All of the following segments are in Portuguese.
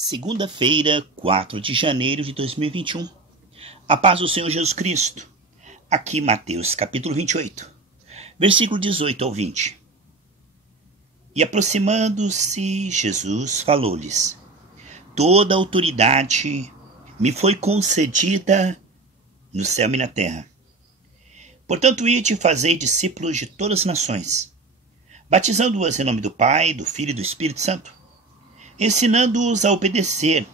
Segunda-feira, 4 de janeiro de 2021. A paz do Senhor Jesus Cristo. Aqui Mateus, capítulo 28, versículo 18 ao 20. E aproximando-se, Jesus falou-lhes: Toda autoridade me foi concedida no céu e na terra. Portanto, ide e fazei discípulos de todas as nações, batizando-os em nome do Pai, do Filho e do Espírito Santo, ensinando-os a obedecer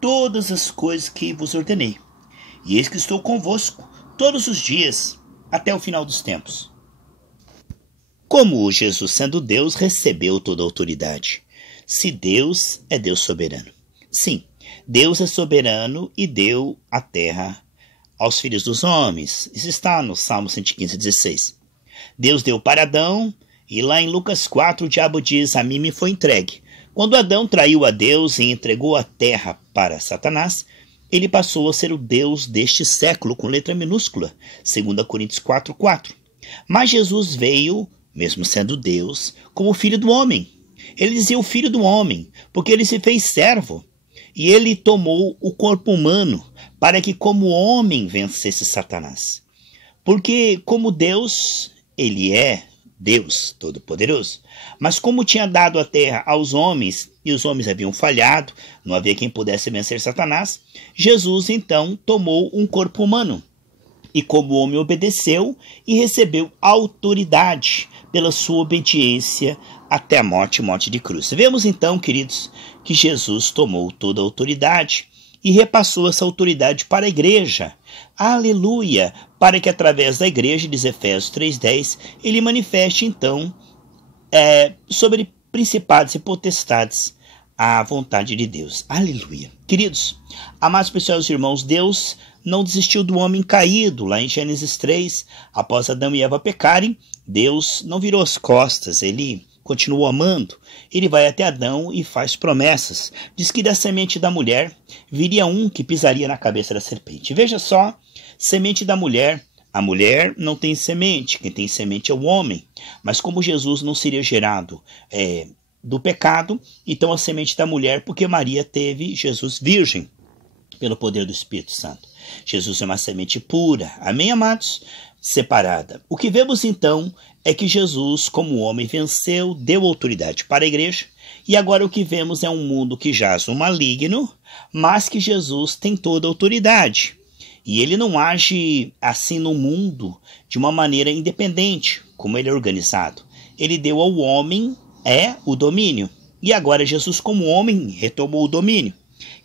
todas as coisas que vos ordenei. E eis que estou convosco todos os dias, até o final dos tempos. Como Jesus, sendo Deus, recebeu toda a autoridade? Se Deus é Deus soberano. Sim, Deus é soberano e deu a terra aos filhos dos homens. Isso está no Salmo 115, 16. Deus deu para Adão, e lá em Lucas 4 o diabo diz: a mim me foi entregue. Quando Adão traiu a Deus e entregou a terra para Satanás, ele passou a ser o Deus deste século, com letra minúscula, 2 Coríntios 4:4. Mas Jesus veio, mesmo sendo Deus, como filho do homem. Ele dizia o filho do homem, porque ele se fez servo. E ele tomou o corpo humano para que como homem vencesse Satanás. Porque como Deus, ele é Deus Todo-Poderoso. Mas como tinha dado a terra aos homens, e os homens haviam falhado, não havia quem pudesse vencer Satanás, Jesus então tomou um corpo humano. E como homem obedeceu e recebeu autoridade pela sua obediência até a morte de cruz. Vemos então, queridos, que Jesus tomou toda a autoridade e repassou essa autoridade para a igreja. Aleluia! Para que através da igreja, diz Efésios 3:10, ele manifeste então sobre principados e potestades a vontade de Deus. Aleluia! Queridos, amados preciosos irmãos, Deus não desistiu do homem caído. Lá em Gênesis 3, após Adão e Eva pecarem, Deus não virou as costas, ele continuou amando. Ele vai até Adão e faz promessas. Diz que da semente da mulher viria um que pisaria na cabeça da serpente. Veja só, semente da mulher. A mulher não tem semente, quem tem semente é o homem. Mas como Jesus não seria gerado do pecado, então a semente da mulher, porque Maria teve Jesus virgem, pelo poder do Espírito Santo. Jesus é uma semente pura. Amém, amados? Separada. O que vemos então é que Jesus, como homem, venceu, deu autoridade para a igreja, e agora o que vemos é um mundo que jaz no maligno, mas que Jesus tem toda a autoridade. E ele não age assim no mundo de uma maneira independente, como ele é organizado. Ele deu ao homem o domínio. E agora Jesus, como homem, retomou o domínio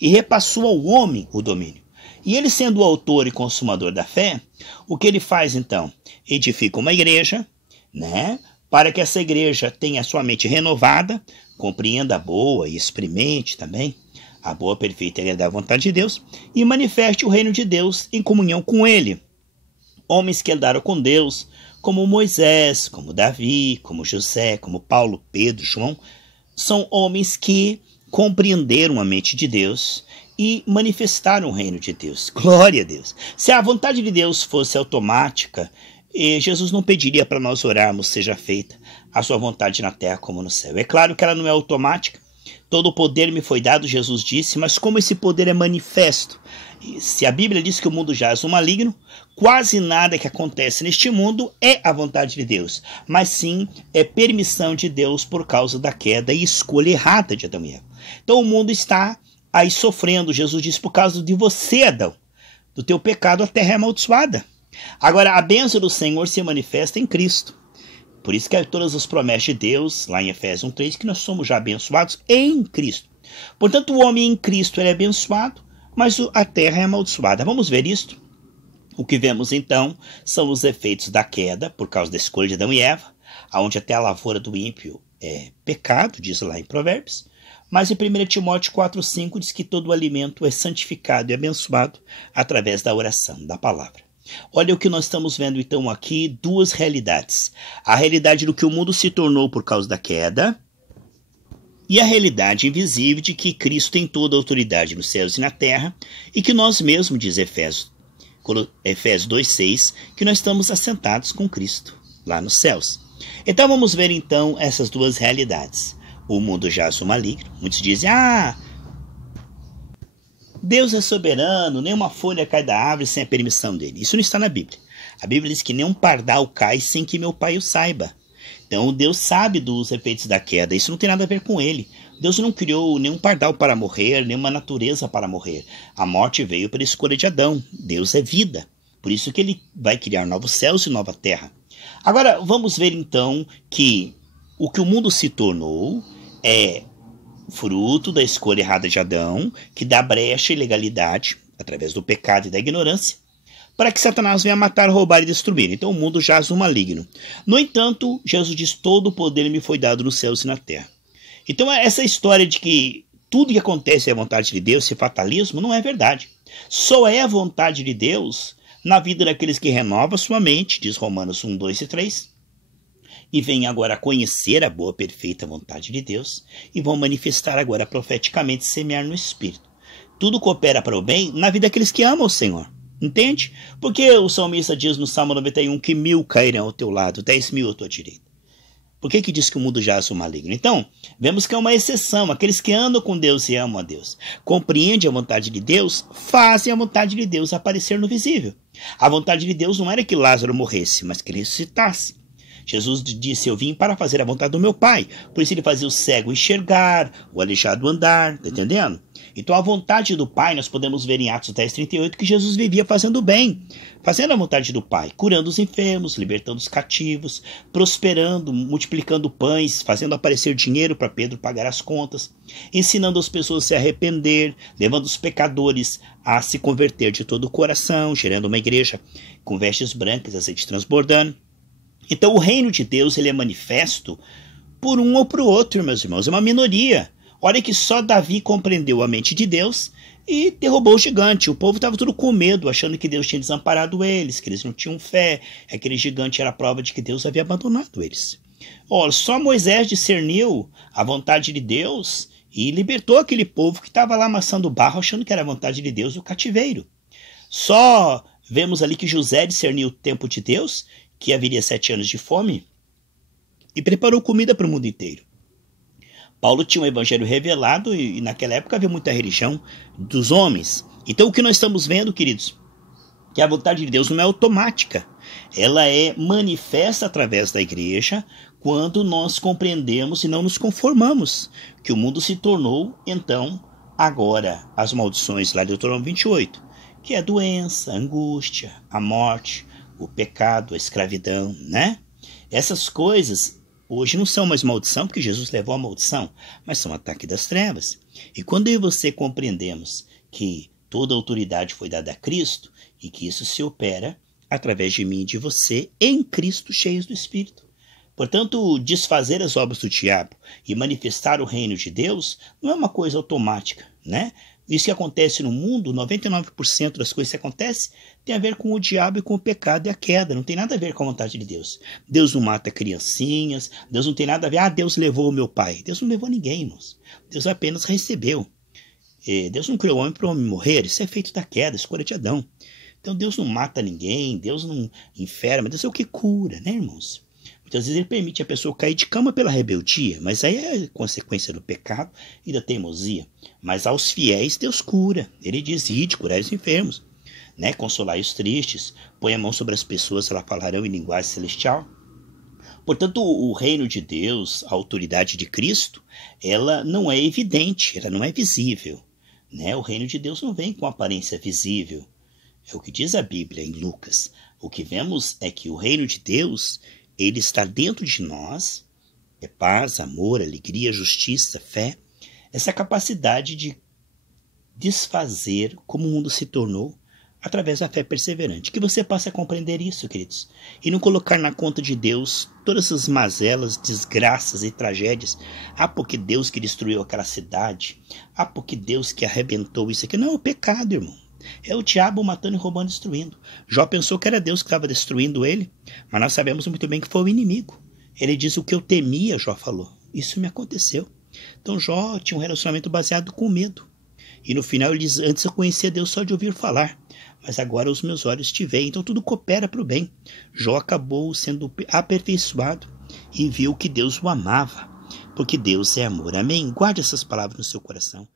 e repassou ao homem o domínio. E ele, sendo o autor e consumador da fé, o que ele faz então? Edifica uma igreja, para que essa igreja tenha a sua mente renovada, compreenda a boa e experimente também a boa, perfeita e agradável vontade de Deus, e manifeste o reino de Deus em comunhão com ele. Homens que andaram com Deus, como Moisés, como Davi, como José, como Paulo, Pedro, João, são homens que compreenderam a mente de Deus e manifestaram o reino de Deus. Glória a Deus! Se a vontade de Deus fosse automática, Jesus não pediria para nós orarmos: seja feita a sua vontade na terra como no céu. É claro que ela não é automática. Todo o poder me foi dado, Jesus disse, mas como esse poder é manifesto? Se a Bíblia diz que o mundo jaz no maligno, quase nada que acontece neste mundo é a vontade de Deus, mas sim é permissão de Deus por causa da queda e escolha errada de Adão e Eva. Então o mundo está aí sofrendo. Jesus disse: por causa de você, Adão, do teu pecado a terra é amaldiçoada. Agora a bênção do Senhor se manifesta em Cristo. Por isso que todas as promessas de Deus, lá em Efésios 1:3, que nós somos já abençoados em Cristo. Portanto, o homem em Cristo ele é abençoado, mas a terra é amaldiçoada. Vamos ver isto? O que vemos então são os efeitos da queda, por causa da escolha de Adão e Eva, onde até a lavoura do ímpio é pecado, diz lá em Provérbios. Mas em 1 Timóteo 4:5 diz que todo o alimento é santificado e abençoado através da oração, da palavra. Olha o que nós estamos vendo então aqui, duas realidades. A realidade do que o mundo se tornou por causa da queda e a realidade invisível de que Cristo tem toda a autoridade nos céus e na terra e que nós mesmos, diz Efésios 2:6, que nós estamos assentados com Cristo lá nos céus. Então vamos ver então essas duas realidades. O mundo jaz no maligno. Muitos dizem: Deus é soberano, nenhuma folha cai da árvore sem a permissão dele. Isso não está na Bíblia. A Bíblia diz que nenhum pardal cai sem que meu pai o saiba. Então Deus sabe dos efeitos da queda, isso não tem nada a ver com ele. Deus não criou nenhum pardal para morrer, nenhuma natureza para morrer. A morte veio pela escolha de Adão. Deus é vida. Por isso que ele vai criar novos céus e nova terra. Agora, vamos ver então que o mundo se tornou é fruto da escolha errada de Adão, que dá brecha e ilegalidade, através do pecado e da ignorância, para que Satanás venha matar, roubar e destruir. Então o mundo jaz no maligno. No entanto, Jesus diz, todo o poder me foi dado nos céus e na terra. Então essa história de que tudo que acontece é a vontade de Deus, esse fatalismo, não é verdade. Só é a vontade de Deus na vida daqueles que renovam sua mente, diz Romanos 1, 2 e 3, e vêm agora conhecer a boa, perfeita vontade de Deus, e vão manifestar agora profeticamente, semear no Espírito. Tudo coopera para o bem na vida daqueles que amam o Senhor. Entende? Porque o salmista diz no Salmo 91 que 1000 cairão ao teu lado, 10.000 à tua direita. Por que diz que o mundo jaz o maligno? Então, vemos que é uma exceção. Aqueles que andam com Deus e amam a Deus, compreendem a vontade de Deus, fazem a vontade de Deus aparecer no visível. A vontade de Deus não era que Lázaro morresse, mas que ele ressuscitasse. Jesus disse, eu vim para fazer a vontade do meu Pai. Por isso ele fazia o cego enxergar, o aleijado andar, tá entendendo? Então a vontade do Pai, nós podemos ver em Atos 10:38, que Jesus vivia fazendo bem, fazendo a vontade do Pai, curando os enfermos, libertando os cativos, prosperando, multiplicando pães, fazendo aparecer dinheiro para Pedro pagar as contas, ensinando as pessoas a se arrepender, levando os pecadores a se converter de todo o coração, gerando uma igreja com vestes brancas, azeite transbordando. Então o reino de Deus ele é manifesto por um ou por outro, meus irmãos, é uma minoria. Olha que só Davi compreendeu a mente de Deus e derrubou o gigante. O povo estava tudo com medo, achando que Deus tinha desamparado eles, que eles não tinham fé. Aquele gigante era a prova de que Deus havia abandonado eles. Olha, só Moisés discerniu a vontade de Deus e libertou aquele povo que estava lá amassando barro, achando que era a vontade de Deus o cativeiro. Só vemos ali que José discerniu o tempo de Deus, que haveria 7 anos de fome, e preparou comida para o mundo inteiro. Paulo tinha um evangelho revelado e naquela época havia muita religião dos homens. Então o que nós estamos vendo, queridos, que a vontade de Deus não é automática. Ela é manifesta através da igreja quando nós compreendemos e não nos conformamos. Que o mundo se tornou, então, agora, as maldições lá de Deuteronômio 28, que é a doença, a angústia, a morte, o pecado, a escravidão, né? Essas coisas hoje não são mais maldição, porque Jesus levou a maldição, mas são ataque das trevas. E quando eu e você compreendemos que toda autoridade foi dada a Cristo e que isso se opera através de mim e de você em Cristo, cheios do Espírito. Portanto, desfazer as obras do diabo e manifestar o reino de Deus não é uma coisa automática, né? Isso que acontece no mundo, 99% das coisas que acontecem tem a ver com o diabo e com o pecado e a queda. Não tem nada a ver com a vontade de Deus. Deus não mata criancinhas. Deus não tem nada a ver. Ah, Deus levou o meu pai. Deus não levou ninguém, irmãos. Deus apenas recebeu. Deus não criou o homem para o homem morrer. Isso é feito da queda, escolha de Adão. Então Deus não mata ninguém. Deus não enferma. Deus é o que cura, né, irmãos? Muitas vezes ele permite a pessoa cair de cama pela rebeldia, mas aí é consequência do pecado e da teimosia. Mas aos fiéis Deus cura. Ele diz, ide, curai os enfermos, né? Consolai os tristes, põe a mão sobre as pessoas, elas falarão em linguagem celestial. Portanto, o reino de Deus, a autoridade de Cristo, ela não é evidente, ela não é visível, né? O reino de Deus não vem com aparência visível. É o que diz a Bíblia em Lucas. O que vemos é que o reino de Deus, ele está dentro de nós, é paz, amor, alegria, justiça, fé, essa capacidade de desfazer como o mundo se tornou através da fé perseverante. Que você possa compreender isso, queridos, e não colocar na conta de Deus todas essas mazelas, desgraças e tragédias. Ah, porque Deus que destruiu aquela cidade. Ah, porque Deus que arrebentou isso aqui. Não, é o pecado, irmão. É o diabo matando, roubando, destruindo. Jó pensou que era Deus que estava destruindo ele, mas nós sabemos muito bem que foi o inimigo. Ele diz o que eu temia, Jó falou. Isso me aconteceu. Então Jó tinha um relacionamento baseado com medo. E no final ele diz, antes eu conhecia Deus só de ouvir falar, mas agora os meus olhos te veem. Então tudo coopera para o bem. Jó acabou sendo aperfeiçoado e viu que Deus o amava, porque Deus é amor. Amém? Guarde essas palavras no seu coração.